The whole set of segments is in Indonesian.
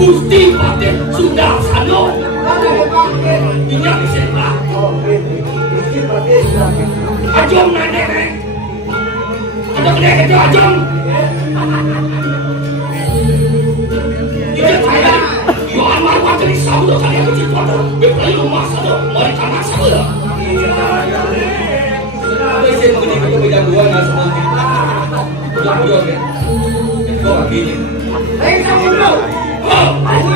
Gusti Paten Sudarsano. Ingat siapa? Ajong nenek. Ada kena kerja Ajong. Dia saya. Yohan marwah jadi saudara saya kecil pada. Berpelai rumah saudara. Mereka nak saudara. Saya mengenai kemudian dua nasi nanti. Dua kan? Dua begini. Baik sama dulu. Oh, ayo.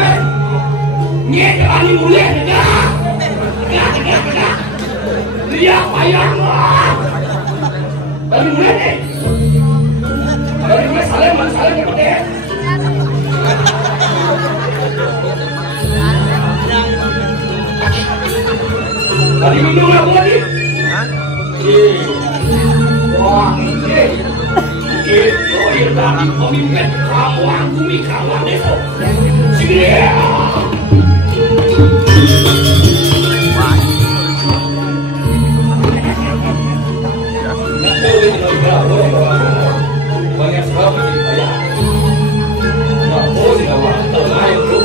Ni kerana mulia dah. Dia payah. Bagi mulia ni. Bagi mulia salam kepada. Tadi minum apa lagi? Wah, ini. Itu yang tadi pemimpin kawan bumi kawan itu. Sini. Banyak sebab saya. Tak boleh awak tak lain tu.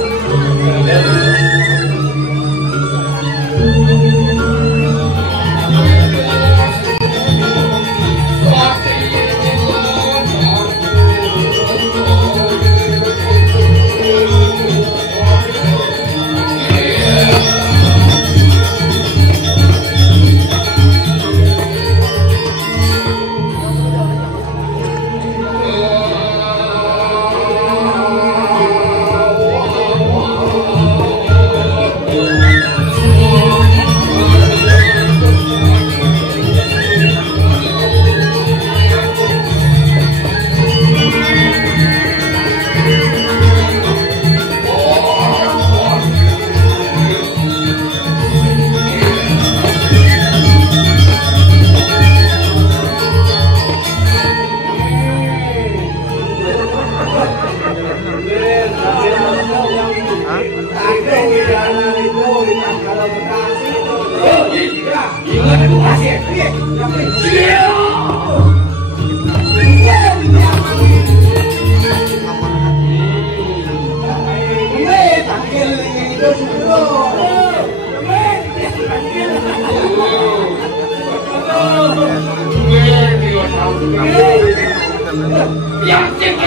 Yang sing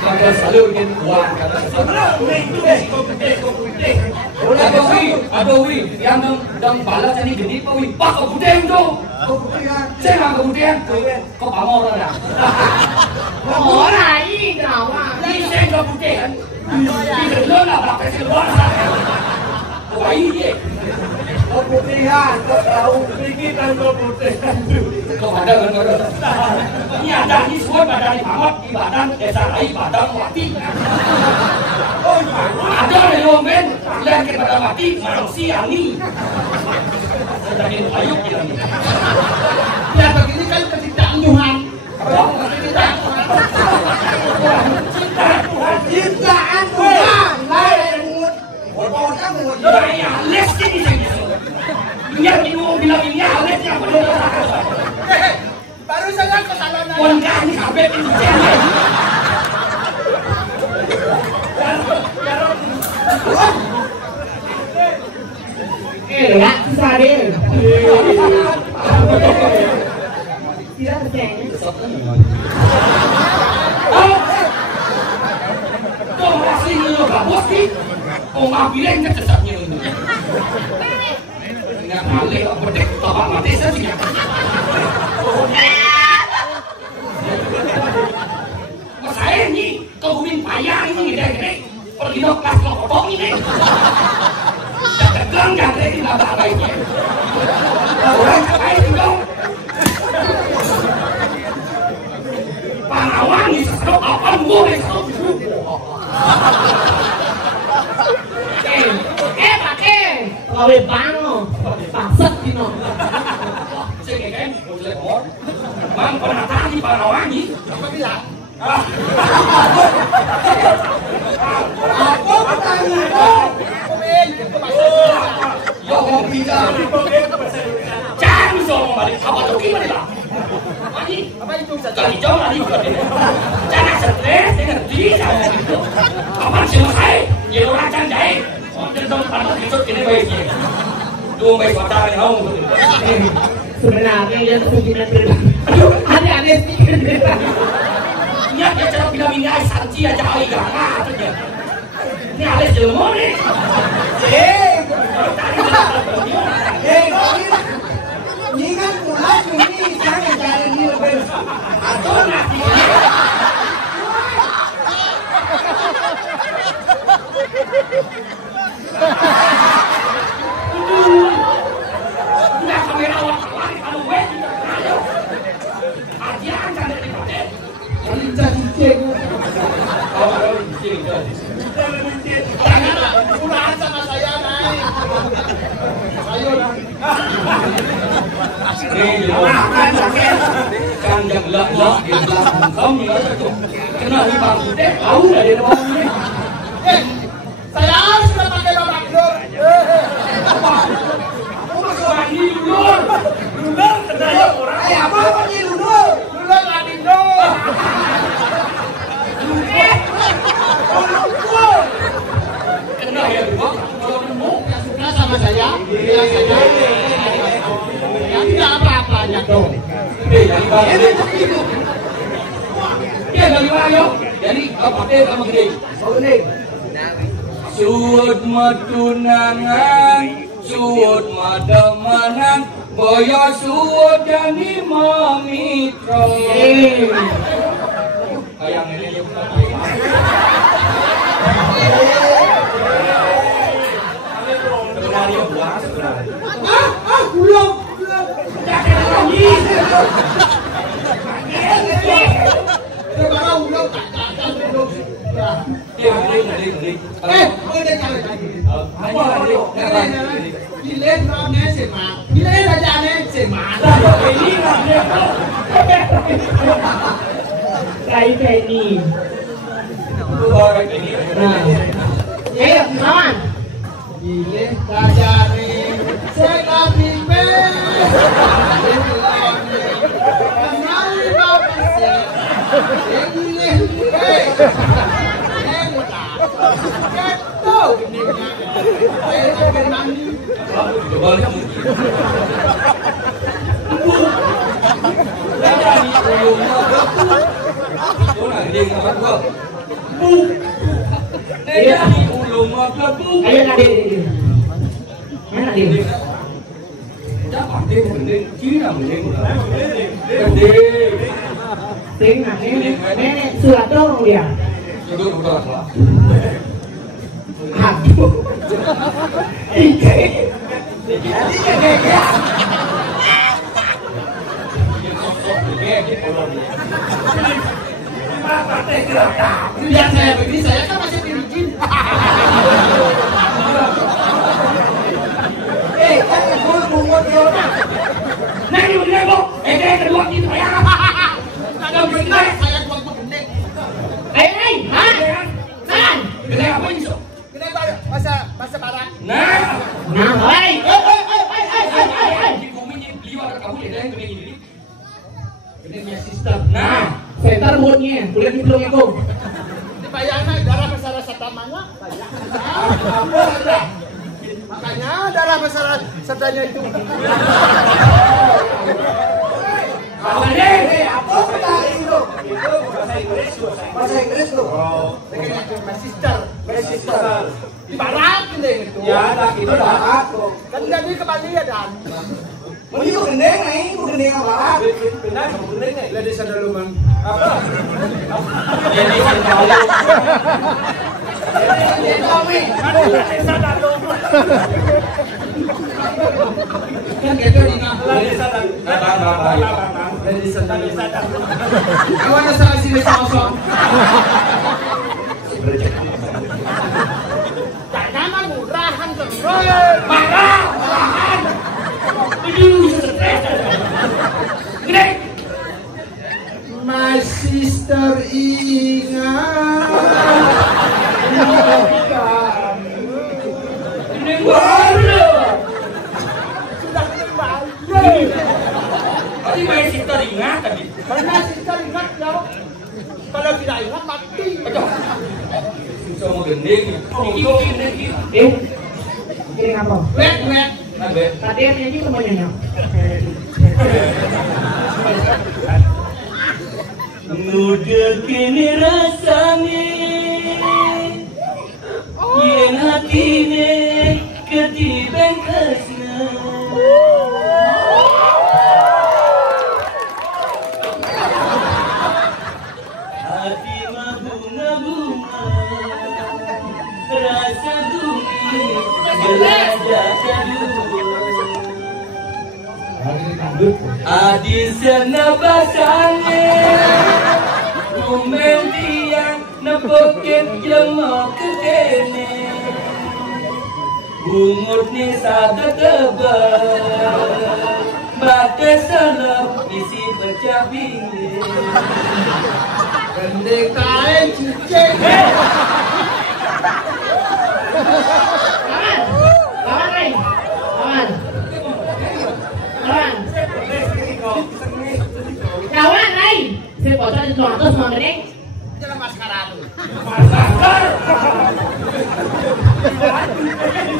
Ada selalu ingin uang kata ada wi yang balas ini gede pak wi pak kemudian dong saya nggak kemudian kok kamu orang dah orang ini kawan ini saya nggak kemudian ini lo lah pakai seluar wah ini keputihan kok tahu sedikit dan keputihan kok ada ini ada ini semua badan Muhammad di badan desa lain badan mati ada elemen lihat ke badan mati manusia ini jadi ayo kita nih ya begini kan kecintaan Tuhan cintaan Tuhan lain ya les ini dia bingung bilang ini aletnya baru saja kesalahan konka ini kabel ini ya susah deh tidak percaya kau masih ngeluh gabos sih kau ngambilin kecesatnya ini nggak boleh berdek tapak mati saja saya ini kebumin payah ini gede-gede pergi dong kelas potong ini tegang gak ada ini nabah baiknya orang capai dong Panawan di sesuatu apa boleh pakai gawe bango pasat dino sing kan boleh mor mang pernah tadi Panawan ini apa bilang aku bertanya yo bilang jangan ngomong balik apa tuh gimana lah apa itu jadi jauh lagi jangan stres dengan diri apa sih saya ya orang canggih orang dong pada besok ini baiknya dua baik pacaran kamu sebenarnya dia kemungkinan ada sih ini dia cara bilang ini ay sanci aja ay gak ini alis jelmo nih ini kan pulang ini jangan cari ini lebih atau nanti udah kamera awal kalau web ayo ajian jangan dipakai jadi cek udah sama saya naik ayo kan yang lelak di belakang kamu kena hibang deh tahu dari bawah ini saya sudah pakai babak lur aku masuk mandi lur ternyata orang apa mandi lur lagi lur kena ya dua suka sama saya bilang saja ya tidak apa-apanya dong dia dari mana jadi apa deh kamu gede suud matunangan suud madamanan boyo suud jadi mamitra ayang ini yang sebenarnya buah sebenarnya belum kayak ini. Ayo, lawan. Gile kajari saya bimbe. Kenali bapaknya. Gile bimbe. Keto gininya. Saya mandi. Coba lihat. Ini Lebu. Iya di ulung lebu. Ayo Nadir. Mana Nadir? Dapat deh mending Cina mending. Mending. Ting nenek surat dong dia. Duduk betul lah. Aduh. Ike. Lihat saya begini, saya kan masih dirujin. Kan gue bungut Yona. Nah ini bener kok. Kedua gitu ya. Kagak bener, saya buat gendeng. Ayo, Han. Gede apa ini so? Gede bahasa barat. Nah. Hai. Di bumi ini liwat kamu ya yang gede ini. Gedenya sister. Nah. Setar buatnya, kuliah di belum aku. Bayangnya darah besar satamanya, makanya darah besar satanya itu. Apa deh? Apa itu? Itu bahasa Inggris. Bahasa Inggris tuh. Oh. Sister. Di barat gendeng itu. Ya, dah itu dah. Kan jadi kembali ya dan. Mau itu gendeng nih, itu gendeng yang barat. Benar, gendeng nih. Lady Sandaluman. Apa? Jadi kalau Kan gitu di nah. Lady Sandaluman. Kawan asal sini kosong. Jangan murahan terus. marahan. Aduh, stres. Gede. My sister ingat. Gede baru. Sudah kembali. Tadi main sister ingat tadi. Karena sister ingat ya. Kalau tidak ingat mati. Susah mau gending. Kirim apa? Wet. Nabe. Tadi yang nyanyi sama nyanyi. Mudah kini rasanya, yang hatinya ketiban kasna. Hati mah bunga-bunga, rasa bumi belajar Adi senabasane Rumentian nepoket jemok kekene Bungut ni sada tebal Bata salep isi pecah bingit Gendeng kain cicing. Kawan, saya bocor di tuang terus mau gede. Jangan maskara tuh.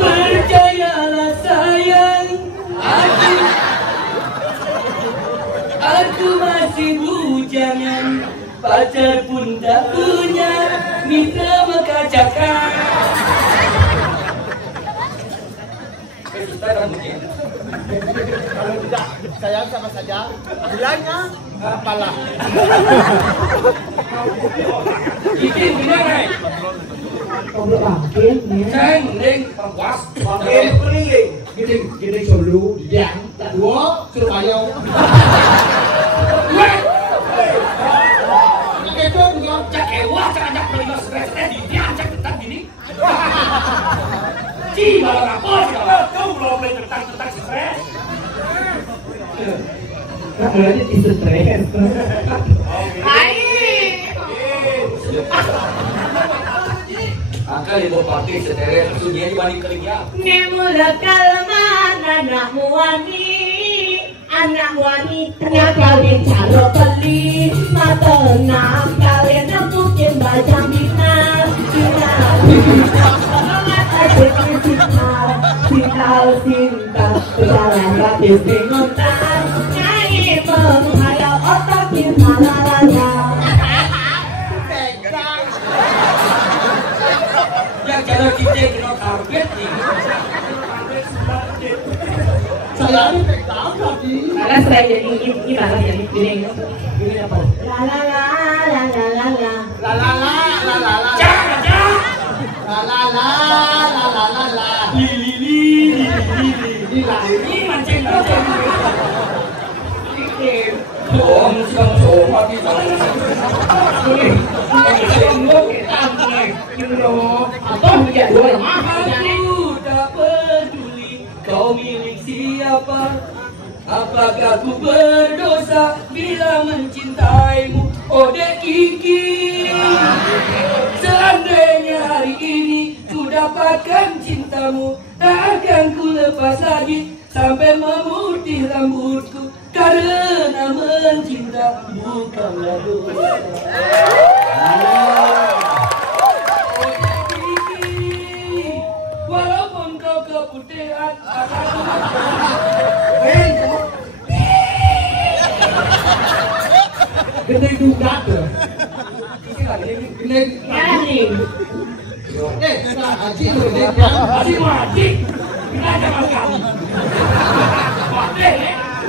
Percayalah sayang Aku masih bujangan Pacar pun tak punya Mitra mengkacakan Kalau tidak sayang sama saja, bilangnya apalah. Ini gimana? Goblok makin nih. Ceng, ding, perpuas Gini solo, yang tak dua, suruh ayo. Itu bukan Cak ewa, cak ajak pelima stresnya di dia, cak tentang gini Ci, bawa rapor, kamu belum boleh tentang stres Berarti di stres. Angka ibu pakai setere sunyi dibanding kelingnya. Nemula kalman anak wanita kalian calo beli matena kalian mungkin banyak minat cinta berjalan gratis mengontak nyai menghayal otak kita lalanya Kalau kita kena karpet nih. Saya ini pegang tadi. Karena selain jadi gimana jadi gini apa? La la la la la la la. La la la la la la. Jangan. La la la la la la la. Li. Ini Mancing. Dong, siang mati sana. Aku tak peduli kau milik siapa. Apakah ku berdosa bila mencintaimu, oh dek Kiki? Seandainya hari ini ku dapatkan cintamu, tak akan ku lepas lagi sampai memutih rambutku, karena mencinta bukanlah dosa. Oh dek Kiki, walaupun kau keputihan, gede juga tuh. Gede. Haji tuh gede. Haji mati, kita ada makan.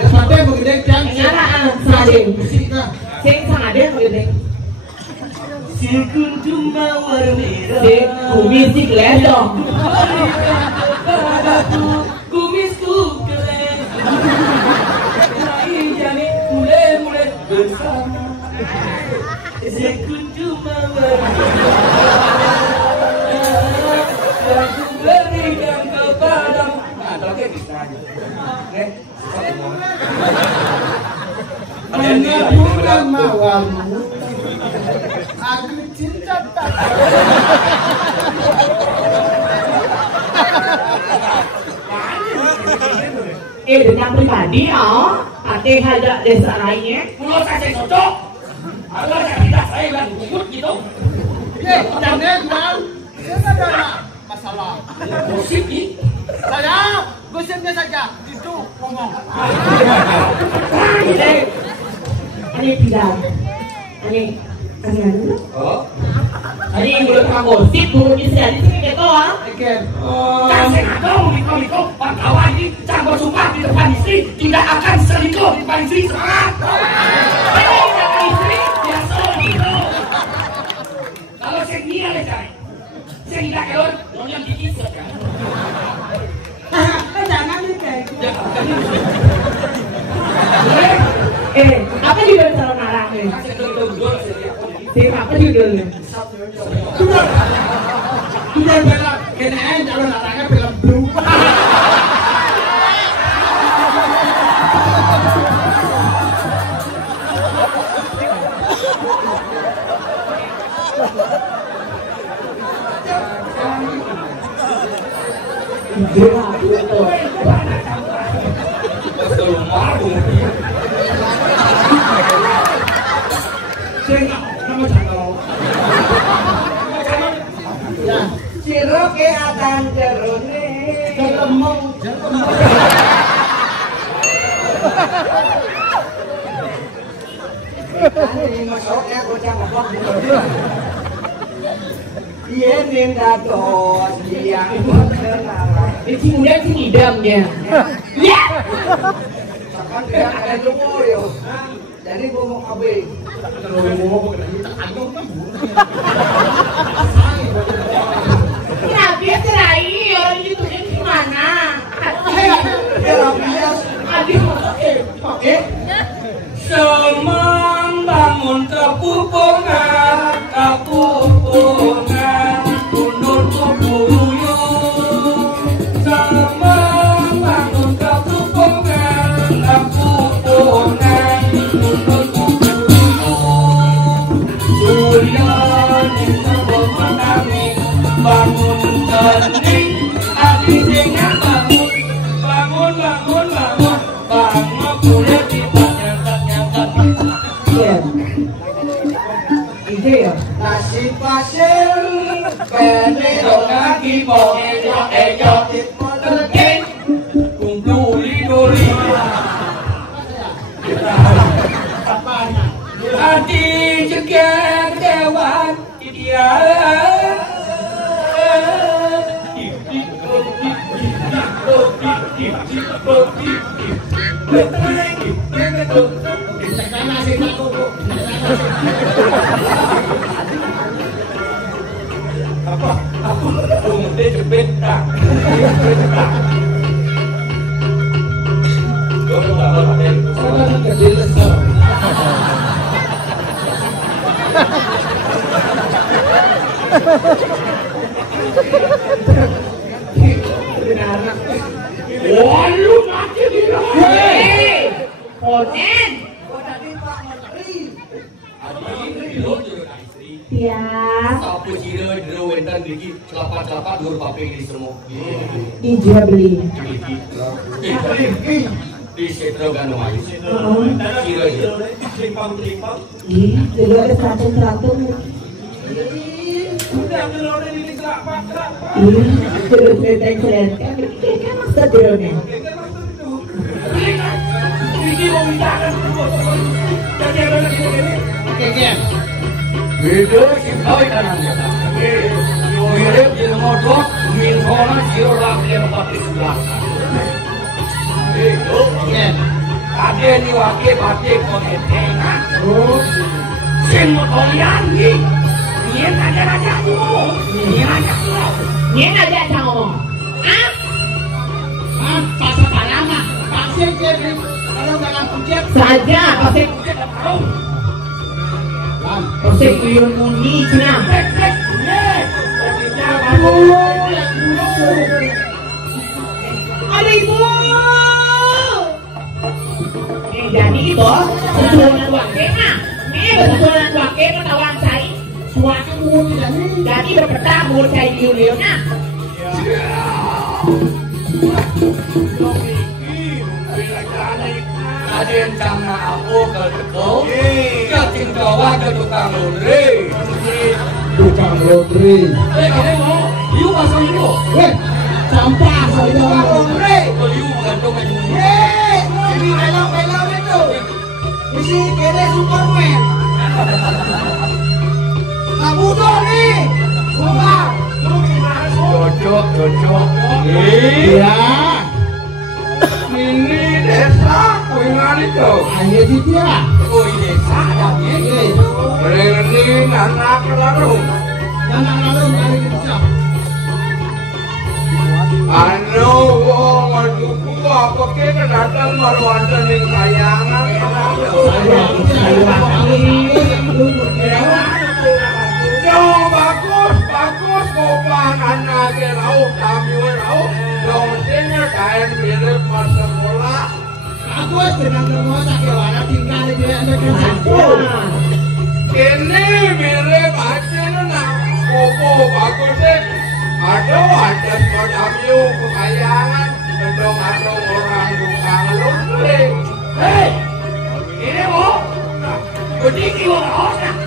Sampai begede jam. Nyaraan sadin. Musiknya. Sing sadin begede. Sekuntum mawar merah. Sing kumisik ledong. Padaku kumisku keren. Lain jadi mulai bersama. Sekuntum mawar merah. Aku berikan kepadamu. Nah, oke bisa aja. Hanya bulan mawamu. Aku cinta tak. Dengan pribadi hati ada desa lainnya. Mulut saya cocok. Kalau tidak saya bilang ikut gitu. Jangan kan? Jangan ada masalah. Gosip nih. Saya gosipnya saja. Itu ngomong. Ini tidak. Ini Oh. Ini yang boleh gosip turun di sini gitu Oke. Kan saya nggak tahu Miko, Pak Kawan ini campur sumpah di depan istri tidak akan selingkuh di depan istri, semangat. Hei, depan istri biasa gitu. Kalau saya ini ada cari, saya tidak kelon, yang dikit saja. Jangan nih kayak apa juga salah marah nih? Apa judulnya? Sudah bilang, kenaan kalau larangnya film blue. Siroke akan jerone kelemong. Ini masuknya bocah goblok. Dia minta dos dia kenalan. Ini kemudian si idamnya. Ya. Kan dia ada lungo yo. Jadi gua mau kabeh. Kenapa ya cerai? Orang itu gimana? Semang bangun kepupungan, undur kupuyuh. Semang bangun kepupungan, undur kupuyuh. Surya di sebut matahari, bangun kening, hati singa bangun kulit di nyata. Iya. Ide ya. Nasi pasir, pene Kaki po ejo terkin kumpuli doli. Hati juga dewan dia. cetak. Dorong kalau pakai Sana gede lesor. wah lu mati di Hei, Ponen. Tadi Pak Menteri. Ya, Sapu cire dero wentan dikit celapa-celapa dur paping di semua. dijual beli. Di setro kan mayu. Cire aja. Ih, dulu ada seratus. Udah ngelore ini kelapa. Ih, dulu cerita-cerita. Kan masa dulunya. Iki mau bicara jadi ada lagi ini. Oke, Beda sih kau kanan kata. Mirip jadi modok, min soalnya ciro lagi yang pakai sebelah. Itu, ada ni wakil pakai kontengan. Sen motorian ni, ni ada raja tu, ni raja tu. Ini aja yang ngomong. Ah, pasal lama. Pasal jadi kalau dalam kucing saja pasir pasir kuyun muni cina. Ada ibu. Jadi bos, susulan wakil nah. Ini susulan wakil kawan saya. suatu muni jadi Jadi berketemu saya Julio nah. Ada yang sama aku ke dekat, cacing kawan ke tukang laundry. tukang laundry. Kamu mau? You pasang itu? Sampah saya. Kalau you mengandung aja mulu. Ini relau-relau itu. Isi kere Superman. Nah, budo nih. Buka. Cocok. Iya. Ini desa kuingan itu. Hanya di dia. Kui desa ada ni. Ini anak lalu. Anak lalu kali kita. Anu wong aduku apa ke datang baru ada ning kayangan. Yo bagus kopan anak ke laut kami laut. Dong sini kain mirip masa sekolah. Aku sedang bermosa ke warna tinggal di dalam satu. Ini mirip aja nak kopo bagus deh. Ada semacamnya kekayangan, ada orang tukang laundry. Hei, ini mau, berdiki orang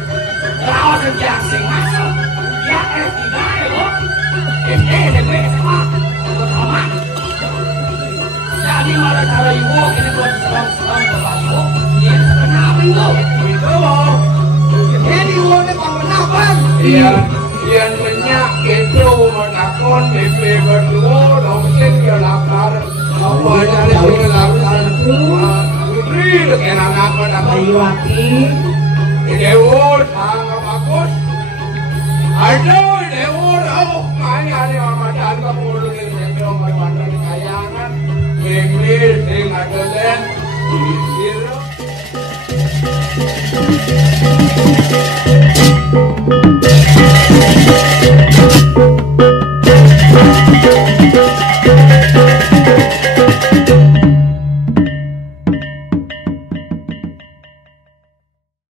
lawan sejak masuk, ya tiga ya SMP SMA, pertama. Jadi mana cara ibu ini buat seram ke Bali, ini kenapa ibu? Itu loh. Ini uangnya pamenapan. Iya. Yang banyak itu menakon mimpi berdua dongeng ya lapar apa jadi sih lapar putri dengan anak Bayiwati. Dewur sangat bagus ada dewur